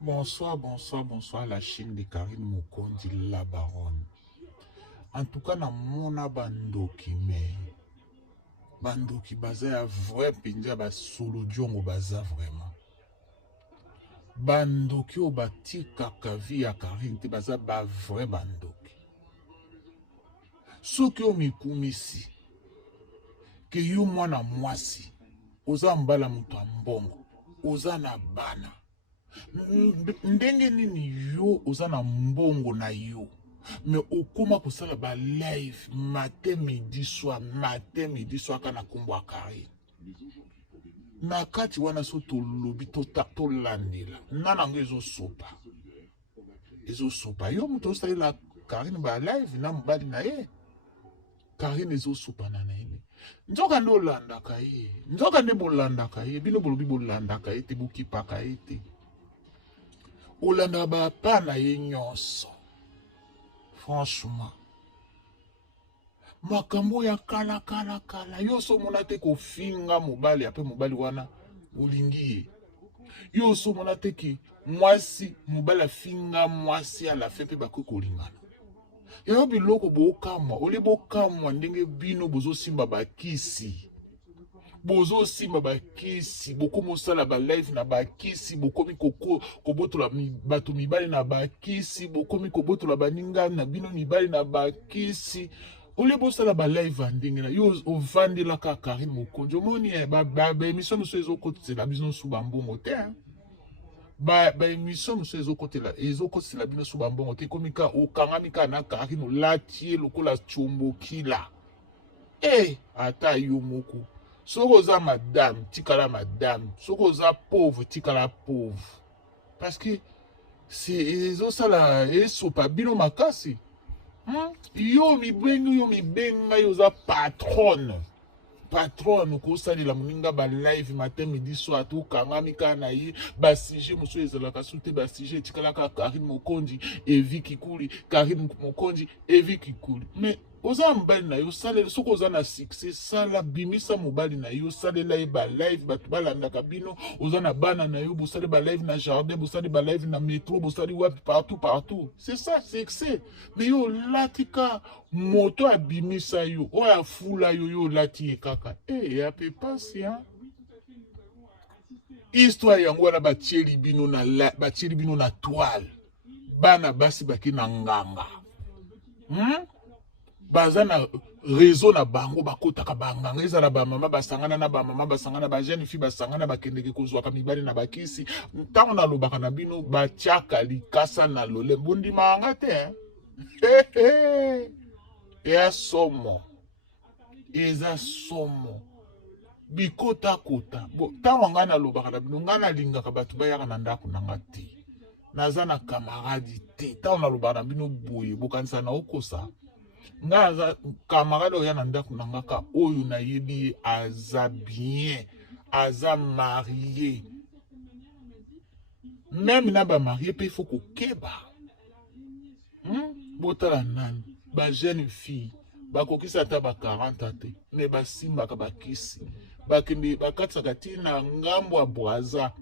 Bonsoir, bonsoir, bonsoir, la Chine de Karine Mokondi, la baronne. En tout cas, na mona bandoki, mais bandoki baza ya vrai pinja ba solo diongo baza vraiment. Bandoki o bati kakavi ya Karine te baza ba vrai bandoki. Soki o mikumisi, ke yu mwana mwasi, oza mbala mutu mbongo, oza na bana. Ndenge nini yo oza na mbongo na yo mais okoma kosala ba live matin midi soir kana kumbwa kari na kati wana so tolobi tolandela nanango ezosopa yo moto osalela Karine ba live na mobali na ye Karine ezosopa na ye nzoka nde olandaka ye nzoka nde bolandaka ye bino bolobi bolandaka ye te bokipaka ye te olanda bapa na ye nyonso. Franchement makambo ya kala yo so mona te kofinga mobali ape mobali wana olingi ye yo so mona te ki mwasi mobali afinga mwasi ala fe pe bakoki kolingana yo biloko bokamwa ole bokamwa ndenge bino bozosimba bakisi bozosimba bakisi bokomi osala ba live na bakisi bokomi kobotola bato mibali na bakisi bokomi kobotola baninga na bino mibali na bakisi ole bosala ba live ndenge na yo ovandelaka Karine Mokonzi omoni baémission mosusu ezokotela bino su bambongo te baémission mosusu ezokotela bino su bambongo te komika okangami kaka na Karine olati ye lokola tsombokila ata yo moko soko oza madame tikala madame soko oza pauvre tikala pauvre parce que ezosala esopa bino makasi yo mibenga yo oza patronne kosalela moninga ba live matin midi soir tokangami kaka na ye basujet mosusu ezalaka su te basujet etikalaka Karine Mokonzi evi kikuli Karine Mokonzi evi kikuli mais oza mobali na yo salela soki oza na succès sala bimisa mobali na yo salela ye ba live bato balandaka bino oza na bana na yo bosali ba live na jardin bosali ba live na métro bosali wapi partout c'est ça succès mais yo olatika moto abimisa yo oyo afula yo olati ye kaka ya pe pasi histoire yango wana batieli bino na toile bana basi baki na nganga baza na réseau na bango bakotaka banganga ezala bamama basangana na bamama basangana ba jeune fille basangana bakendeke kozwaka mibali na bakisi ntango nalobaka na bino batiaka likasa na lole bondimanga te eza somo bikotakota ntango ngai nalobaka na bino ngai nalingaka bato bayaka na ndako na nga te naza na kamaradi te ntango nalobaka na bino boye bokanisa na okosa nga aza camarade oya na ndako na ngaka oyo nayebi ye aza bien aza marié même na bamarie mpe ifo kokeba botala nani ba jeune fille bakokisa ata ba 40 te me basimbaka bakisi bakende bakatisaka ti na ngambo ya Brazza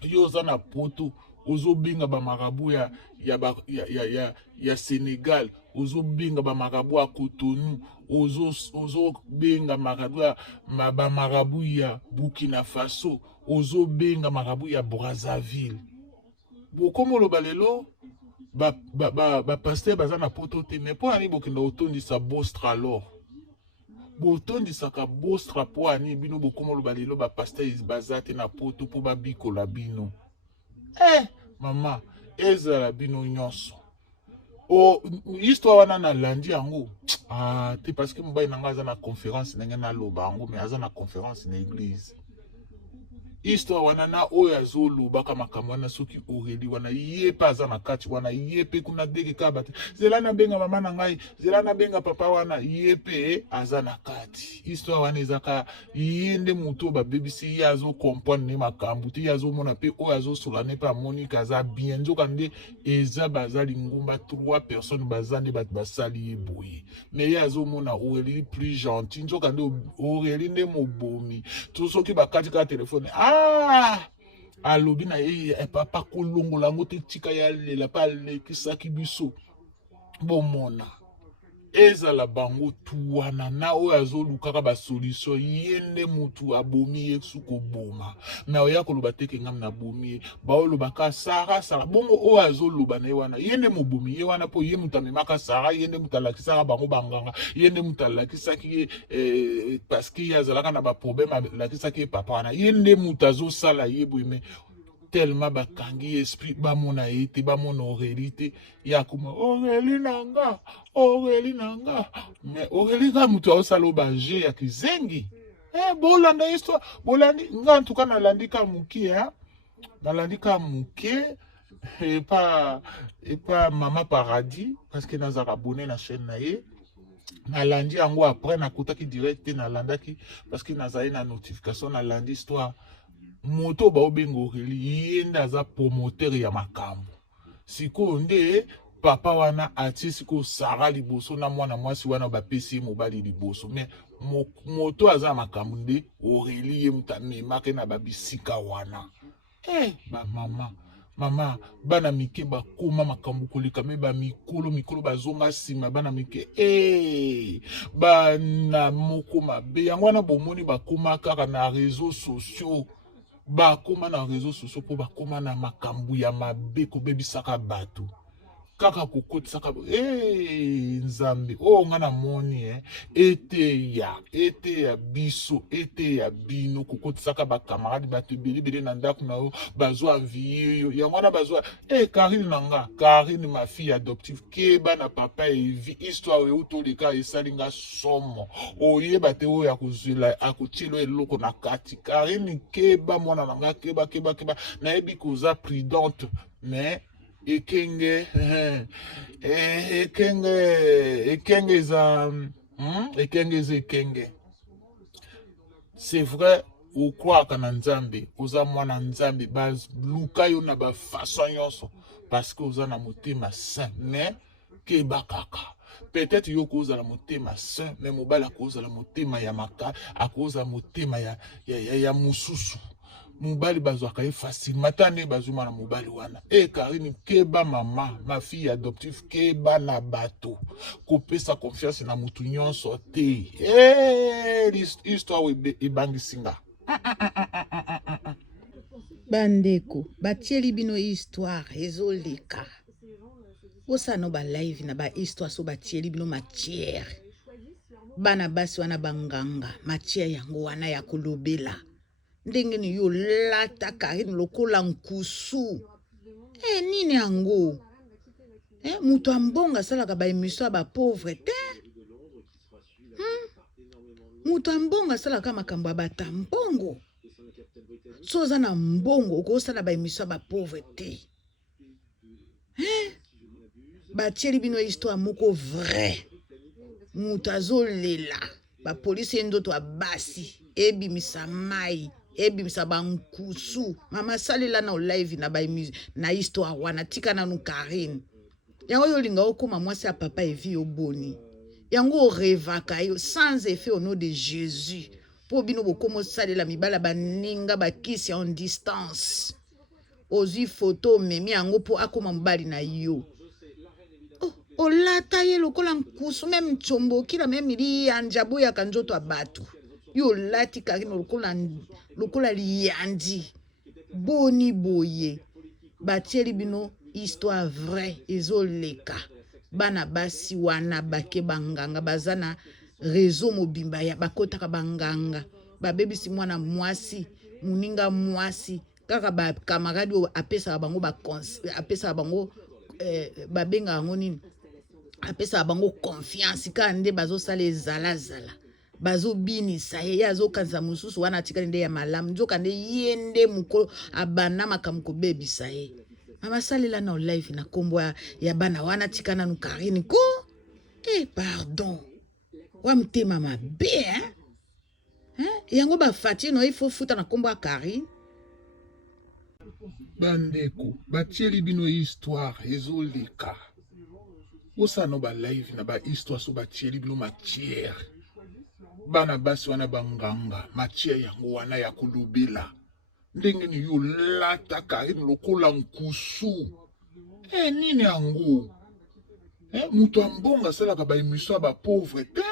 yo oza na poto ozobenga bamarabu ya Sénégal ozobenga bamarabu ya Cotonou ozobenga bamarabu ya Burkina Faso ozobenga marabu ya Brazzaville bokomo loba lelo bapaster baza na poto te mais mpo ani bokenda otondisa bostra alors botondisaka bostra mpo ani bino bokomo loba lelo bapaster baza te na poto mpo babikola bino mama ezala bino nyonso histoire wana nalandi yango te parce que mobali nanga aza na conférence ndenge naloba yango mais aza na conférence na église histoire wana na oyo azolobaka makambo wana soki oreli wana ye mpe aza na kati wana ye mpe kuna deke kaka bate zela nabenga mama na ngai zela nabenga papa wana ye mpe aza na kati histoire wana ezaka ye nde moto babebisi ye azokomprendre ne makambo te ye azomona mpe oyo azosola ne mpe amonike aza bien nzoka nde eza bazali ngumba 3 personnes baza nde bato basali ye boye mais ye azomona oreli plus gentil nzoka nde oreli nde mobomi to soki bakati kaka telefone alobi na ye papa kolongola yango te tika ya lela pa alekisaki biso bomona ezala bango tu wana na oyo azolukaka basolution ye nde mutu abomi ye suko boma me oya koloba te ke ngam na bomi ye baolobaka sara bongo oyo azoloba na ye wana ye nde mobomi ye wana mpo ye mutu amemaka sara ye nde mutu alakisaka bango banganga ye nde mutu alakisaki ye parceke ye azalaka na baproblème alakisaki ye papa wana ye nde mutu azosala ye boye me tellement bakangi esprit bamona ete bamona Aurélie te yakuma Aurélie nanga mais Aurélie ka mutu aosala obaje ya kizengi bolanda histoire bolandi nga en tout cas nalandi ka mukie nalandi ka mukie et pas Mama Paradis parce que nazaka abonné na chaîne na ye nalandi yango après nakutaki direct te nalandaki parce que nazali na notification nalandi histoire moto baobenga Aurélie ye nde aza promoteur ya makambo sikoyo nde papa wana atie sikoyo sara liboso na mwana mwasi wana bapesi ye mobali liboso mais moto aza makambo nde Aurélie ye mutu amemake na babisika wana mama bana mike bakoma makambo koleka me mikolo bazonga nsima bana mike bana moko mabe yango wana bomoni bakoma kaka na réseaux sociaux bakoma na réseaux sociaux po bakoma na makambo ya mabe kobebisaka bato kaka kokotisaka nzambe nga na moni ete ya biso ete ya bino kokotisaka bakamarade bato ebele na ndako na yo bazwa vie yo yango wana bazwa Karine nanga Karine ma fille adoptive keba na papa evi histoire eutoleka esali nga somo oyeba te oyo akozwela akotiela eloko na kati Karine keba mwana nanga keba nayebi koza prudente mais ekenge c'est vrai okwaka na nzambe oza mwana nzambe baluka yo na bafaçon nyonso parce que oza na motema saint mais keba kaka peut-être yo kozala motema saint mais mobali akozala motema ya maka akozala motema ya mususu mobali bazwaka ye facilement tane bazuma na mobali wana Karine keba mama ma fille adoptive keba na bato kopesa confiance na mutu nyonso te histoire ebangisinga bandeko batieli bino histoire ezoleka osano ba live na ba histoire so batieli bino matière bana basi wana banganga matière yango wana ya kolobela ndenge ni yo lata Karine lokola nkusu nini yango mutu ambonga salaka ba émission ba pauvre te mutu ambonga salaka makambo ya batambongo soza na mbongo okosala ba émission ba pauvre te batieli bino histoire moko vrai mutu azolela ba police ndoto abasi ebimisa mai ebimisa bankusu mama salela na live na histoire wana tika na Karine yango yo linga okoma mwasi ya papa evi oboni yango revaka yo sans effet au nom de Jésus po bino bokomo salela mibala baninga bakisi en distance ozi photo memi yango po akoma mobali na yo olata ye lokola nkusu meme chombo kila meme li anjabu ya kanjoto abatu yo lati Karine lokola liyandi boni boye batieli bino histoire vrai ezoleka bana basi wana bake banganga bazana réseau mobimba ya bakotaka banganga babebisi mwana mwasi muninga mwasi kaka ba camarade apesa bango apesa bango babenga yango nini apesa bango confiance ka nde bazosala ezalazala bazobinisa ye azokanisa mususu wana atikali nde ya malamu nzoka nde ye nde mukolo abana makambo kobebisa ye mama salela na live na kombo ya bana wana tikana nu Karine ko pardon wa mtema mabe yango bafati no ifo futa na kombo ya Karine bandeko batieli bino histoire ezoleka osano ba live na ba histoire so batieli bino matière bana basi wana banganga matière yango wana ya kolobela ndenge ni yo lata Karine lokola nkusu. Nini yango? Mutu ambonga asalaka ba émission ba pauvre te.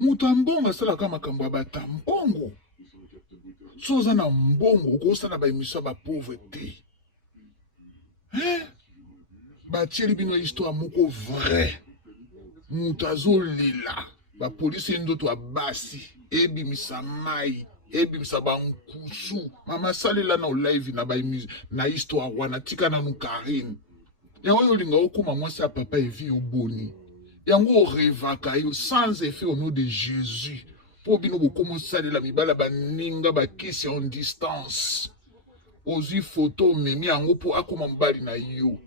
Mutu ambonga asalaka makambo ya batampongo. Soza na mbongo okosala ba émission ba pauvre te. Batieli bino histoire moko vrai. Mutu azolela ba police ndoto abasi ebimisa mai ebimisa bankusu mama salela na live na histoire wana tika na Karine. Yango yolinga okuma mwasi ya papa evi oboni. Yango revaka yo sans effet au nom de Jésus. Po bino bokomo salela mibala baninga bakisi en distance. Ozi photo memi yango po akoma mbali na yo.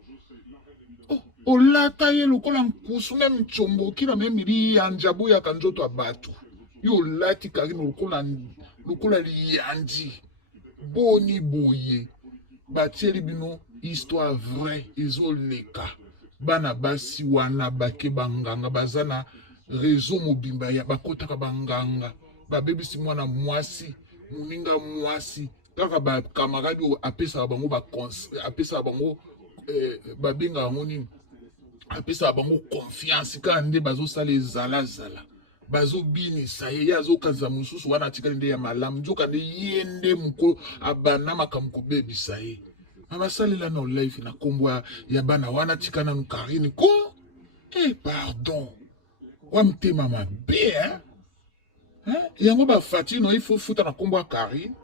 Olata ye lokola nkusu même chomboki na même li anjabu ya kanzoto abatu. Yo lati Karine lokola liandi. Boni boye. Batieli bino histoire vraie ezoleka. Bana basi wana bake banganga bazana réseau mobimba ya bakotaka banganga. Babebisi mwana mwasi, muninga mwasi. Kaka ba camarade apesa bango apesa bango babenga bango nini? Apesa bango confiance ka nde bazosala ezala. Bazobinisa ye azokanza mususu wana atikali nde ya malamu njoka nde yende muko abana makamko bebisa ye. Mama salela na live na kombo ya bana wana tikana nu Karine ko pardon wa mtema mabe yango ba fatino il faut futa na kombo ya Karine